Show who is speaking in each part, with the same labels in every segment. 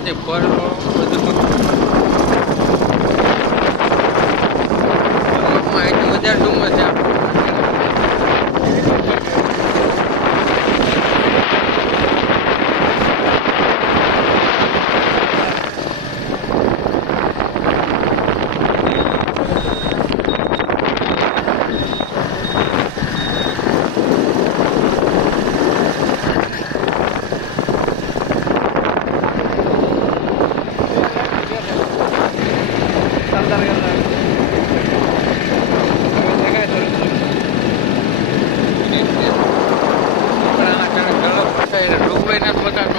Speaker 1: de pueblo.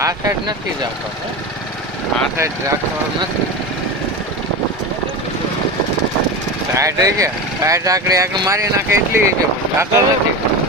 Speaker 1: આ side નથી જતો આ સાઈડ જતો નથી સાઈડ છે સાઈડ આગળ આગળ મારી નાખે એટલી છે જતો નથી